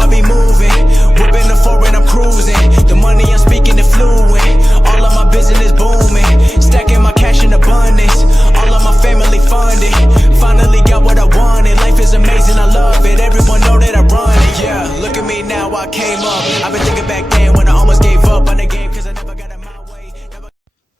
I be moving. Whipping the foreign, I'm cruising. The money I'm speaking is fluent. All of my business booming. Stacking my cash in abundance. All of my family funded. Finally got what I wanted. Life is amazing, I love it. Everyone know that I run it. Yeah, look at me now, I came up. I've been thinking back then when I almost gave up on the game cause I never got in my way.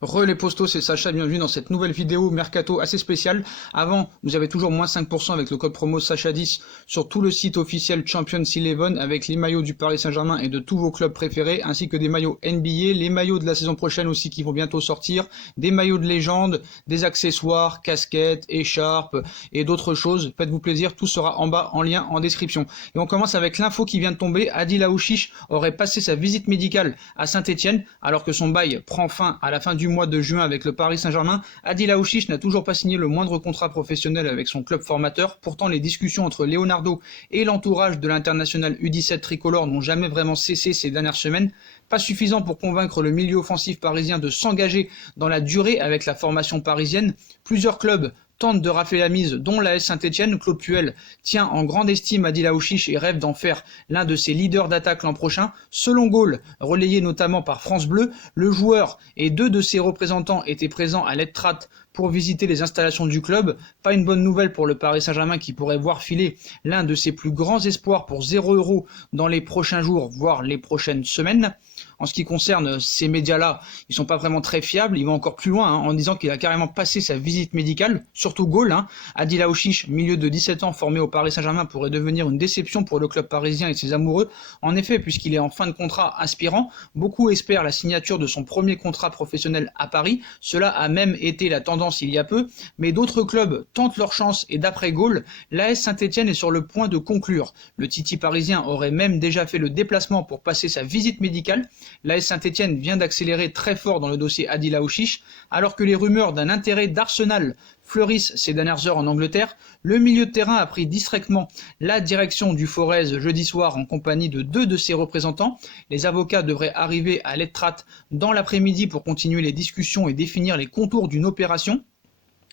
Re les postos, c'est Sacha, bienvenue dans cette nouvelle vidéo Mercato assez spéciale. Avant, vous avez toujours moins 5% avec le code promo Sacha10 sur tout le site officiel Champions 11 avec les maillots du Paris Saint-Germain et de tous vos clubs préférés, ainsi que des maillots NBA, les maillots de la saison prochaine aussi qui vont bientôt sortir, des maillots de légende, des accessoires, casquettes, écharpes et d'autres choses. Faites-vous plaisir, tout sera en bas en lien en description. Et on commence avec l'info qui vient de tomber. Adil Aouchiche aurait passé sa visite médicale à Saint-Etienne alors que son bail prend fin à la fin du mois de juin avec le Paris Saint-Germain. Adil Aouchiche n'a toujours pas signé le moindre contrat professionnel avec son club formateur. Pourtant, les discussions entre Leonardo et l'entourage de l'international U17 tricolore n'ont jamais vraiment cessé ces dernières semaines. Pas suffisant pour convaincre le milieu offensif parisien de s'engager dans la durée avec la formation parisienne. Plusieurs clubs tentent de rafler la mise, dont l'AS Saint-Etienne. Claude Puel tient en grande estime Adil Aouchiche et rêve d'en faire l'un de ses leaders d'attaque l'an prochain. Selon Gaulle, relayé notamment par France Bleu, le joueur et deux de ses représentants étaient présents à l'Etrat pour visiter les installations du club. Pas une bonne nouvelle pour le Paris Saint-Germain qui pourrait voir filer l'un de ses plus grands espoirs pour 0 € dans les prochains jours, voire les prochaines semaines. En ce qui concerne ces médias-là, ils sont pas vraiment très fiables. Ils vont encore plus loin en disant qu'il a carrément passé sa visite médicale, surtout Gaulle. Adil Aouchiche, milieu de 17 ans formé au Paris Saint-Germain, pourrait devenir une déception pour le club parisien et ses amoureux. En effet, puisqu'il est en fin de contrat aspirant, beaucoup espèrent la signature de son premier contrat professionnel à Paris. Cela a même été la tendance il y a peu, mais d'autres clubs tentent leur chance et d'après Gaulle, l'AS Saint-Etienne est sur le point de conclure. Le Titi parisien aurait même déjà fait le déplacement pour passer sa visite médicale. L'AS Saint-Etienne vient d'accélérer très fort dans le dossier Adil Aouchiche, alors que les rumeurs d'un intérêt d'Arsenal fleurissent ces dernières heures en Angleterre. Le milieu de terrain a pris distraitement la direction du Forez jeudi soir en compagnie de deux de ses représentants. Les avocats devraient arriver à l'Etrat dans l'après-midi pour continuer les discussions et définir les contours d'une opération.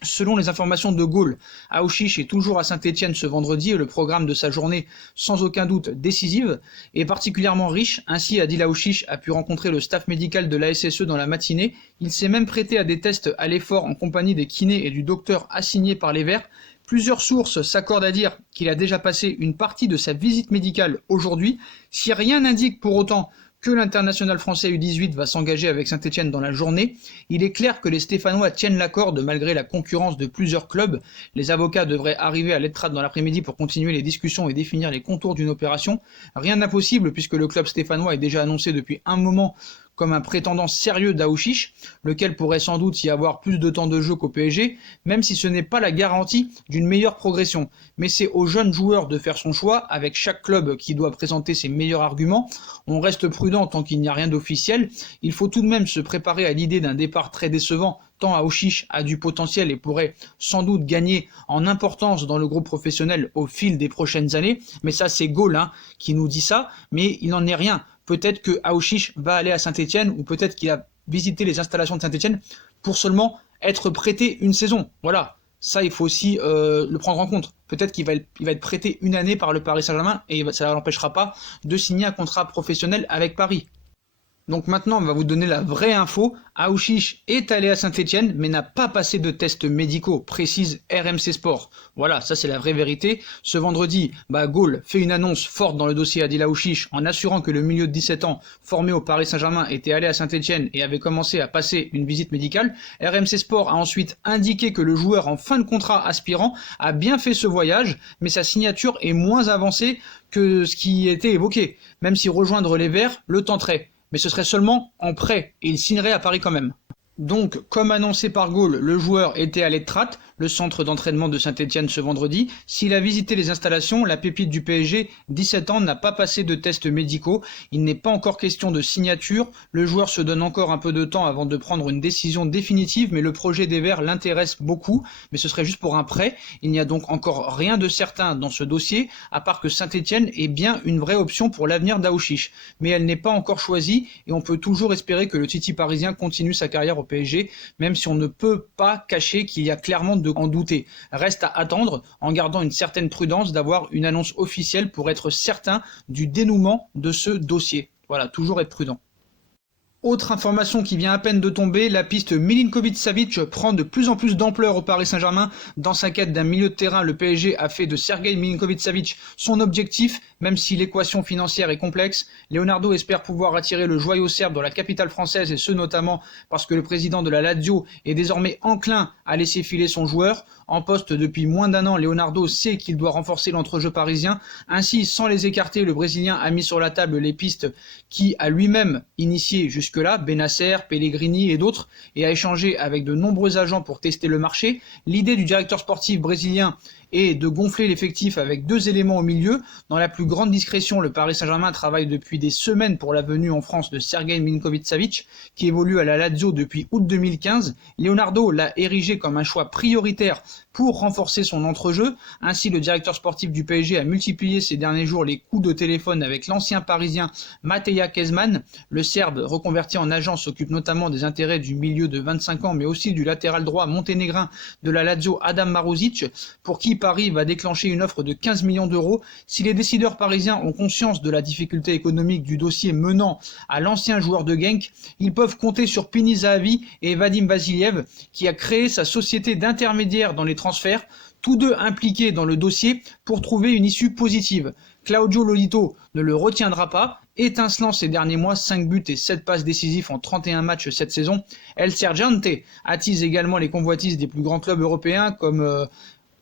Selon les informations de Gaulle, Aouchiche est toujours à Saint-Etienne ce vendredi et le programme de sa journée, sans aucun doute décisive, est particulièrement riche. Ainsi, Adil Aouchiche a pu rencontrer le staff médical de l'ASSE dans la matinée. Il s'est même prêté à des tests à l'effort en compagnie des kinés et du docteur assigné par les Verts. Plusieurs sources s'accordent à dire qu'il a déjà passé une partie de sa visite médicale aujourd'hui. Si rien n'indique pour autant que l'international français U18 va s'engager avec Saint-Etienne dans la journée, il est clair que les Stéphanois tiennent la corde malgré la concurrence de plusieurs clubs. Les avocats devraient arriver à l'Etrat dans l'après-midi pour continuer les discussions et définir les contours d'une opération. Rien d'impossible puisque le club stéphanois est déjà annoncé depuis un moment comme un prétendant sérieux d'Aouchiche, lequel pourrait sans doute y avoir plus de temps de jeu qu'au PSG, même si ce n'est pas la garantie d'une meilleure progression. Mais c'est aux jeunes joueurs de faire son choix, avec chaque club qui doit présenter ses meilleurs arguments. On reste prudent tant qu'il n'y a rien d'officiel. Il faut tout de même se préparer à l'idée d'un départ très décevant, tant Aouchiche a du potentiel et pourrait sans doute gagner en importance dans le groupe professionnel au fil des prochaines années. Mais ça, c'est Gaulle qui nous dit ça, mais il n'en est rien. Peut-être que Aouchiche va aller à Saint-Etienne ou peut-être qu'il a visité les installations de Saint-Etienne pour seulement être prêté une saison. Voilà, ça il faut aussi le prendre en compte. Peut-être qu'il va être prêté une année par le Paris Saint-Germain et ça ne l'empêchera pas de signer un contrat professionnel avec Paris. Donc maintenant, on va vous donner la vraie info. Aouchiche est allé à Saint-Etienne, mais n'a pas passé de tests médicaux, précise RMC Sport. Voilà, ça c'est la vraie vérité. Ce vendredi, Gaulle fait une annonce forte dans le dossier Adil Aouchiche en assurant que le milieu de 17 ans, formé au Paris Saint-Germain, était allé à Saint-Etienne et avait commencé à passer une visite médicale. RMC Sport a ensuite indiqué que le joueur en fin de contrat aspirant a bien fait ce voyage, mais sa signature est moins avancée que ce qui était évoqué, même si rejoindre les Verts le tenterait. Mais ce serait seulement en prêt, et il signerait à Paris quand même. Donc, comme annoncé par Gaulle, le joueur était à l'Etrat, le centre d'entraînement de Saint-Etienne ce vendredi. S'il a visité les installations, la pépite du PSG, 17 ans, n'a pas passé de tests médicaux. Il n'est pas encore question de signature. Le joueur se donne encore un peu de temps avant de prendre une décision définitive, mais le projet des Verts l'intéresse beaucoup. Mais ce serait juste pour un prêt. Il n'y a donc encore rien de certain dans ce dossier, à part que Saint-Etienne est bien une vraie option pour l'avenir d'Aouchiche. Mais elle n'est pas encore choisie, et on peut toujours espérer que le Titi parisien continue sa carrière au PSG, même si on ne peut pas cacher qu'il y a clairement de de en douter. Reste à attendre, en gardant une certaine prudence, d'avoir une annonce officielle pour être certain du dénouement de ce dossier. Voilà, toujours être prudent. Autre information qui vient à peine de tomber, la piste Milinkovic-Savic prend de plus en plus d'ampleur au Paris Saint-Germain. Dans sa quête d'un milieu de terrain, le PSG a fait de Sergei Milinkovic-Savic son objectif, même si l'équation financière est complexe. Leonardo espère pouvoir attirer le joyau serbe dans la capitale française, et ce notamment parce que le président de la Lazio est désormais enclin à laisser filer son joueur. En poste depuis moins d'un an, Leonardo sait qu'il doit renforcer l'entrejeu parisien. Ainsi, sans les écarter, le Brésilien a mis sur la table les pistes qui a lui-même initié jusque-là, Bennacer, Pellegrini et d'autres, et a échangé avec de nombreux agents pour tester le marché. L'idée du directeur sportif brésilien est de gonfler l'effectif avec 2 éléments au milieu. Dans la plus grande discrétion, le Paris Saint-Germain travaille depuis des semaines pour la venue en France de Sergei Milinkovic-Savic, qui évolue à la Lazio depuis août 2015. Leonardo l'a érigé comme un choix prioritaire pour renforcer son entrejeu. Ainsi, le directeur sportif du PSG a multiplié ces derniers jours les coups de téléphone avec l'ancien parisien Mateja Kezman. Le Serbe, reconverti en agent, s'occupe notamment des intérêts du milieu de 25 ans, mais aussi du latéral droit monténégrin de la Lazio Adam Marusic, pour qui Paris va déclencher une offre de 15 millions d'euros. Si les décideurs parisiens ont conscience de la difficulté économique du dossier menant à l'ancien joueur de Genk, ils peuvent compter sur Pini Zahavi et Vadim Vasiliev, qui a créé sa société d'intermédiaire dans les transferts, tous deux impliqués dans le dossier pour trouver une issue positive. Claudio Lolito ne le retiendra pas, étincelant ces derniers mois, 5 buts et 7 passes décisifs en 31 matchs cette saison. El Sergente attise également les convoitises des plus grands clubs européens, comme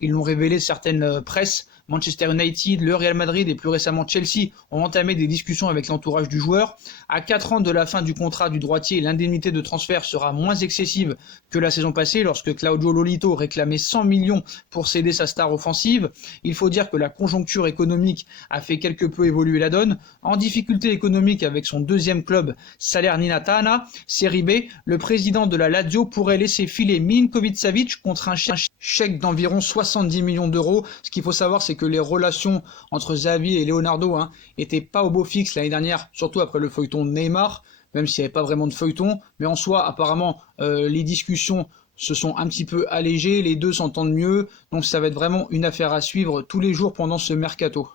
ils l'ont révélé certaines presses. Manchester United, le Real Madrid et plus récemment Chelsea ont entamé des discussions avec l'entourage du joueur. À 4 ans de la fin du contrat du droitier, l'indemnité de transfert sera moins excessive que la saison passée, lorsque Claudio Lolito réclamait 100 millions pour céder sa star offensive. Il faut dire que la conjoncture économique a fait quelque peu évoluer la donne. En difficulté économique avec son deuxième club, Salernitana, Série B, le président de la Lazio pourrait laisser filer Milinkovic-Savic contre un chèque d'environ 70 millions d'euros. Ce qu'il faut savoir, c'est que les relations entre Xavi et Leonardo étaient pas au beau fixe l'année dernière, surtout après le feuilleton Neymar, même s'il n'y avait pas vraiment de feuilleton. Mais en soi, apparemment, les discussions se sont un petit peu allégées, les deux s'entendent mieux, donc ça va être vraiment une affaire à suivre tous les jours pendant ce mercato.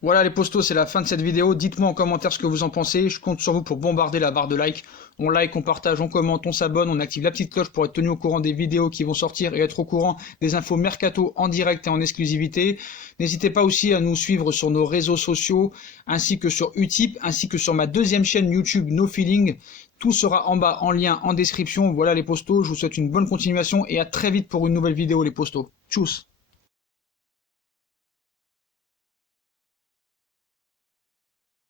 Voilà les postos, c'est la fin de cette vidéo. Dites-moi en commentaire ce que vous en pensez. Je compte sur vous pour bombarder la barre de like. On like, on partage, on commente, on s'abonne, on active la petite cloche pour être tenu au courant des vidéos qui vont sortir et être au courant des infos mercato en direct et en exclusivité. N'hésitez pas aussi à nous suivre sur nos réseaux sociaux, ainsi que sur Utip, ainsi que sur ma deuxième chaîne YouTube No Feeling. Tout sera en bas en lien en description. Voilà les postos, je vous souhaite une bonne continuation et à très vite pour une nouvelle vidéo les postos. Tchuss.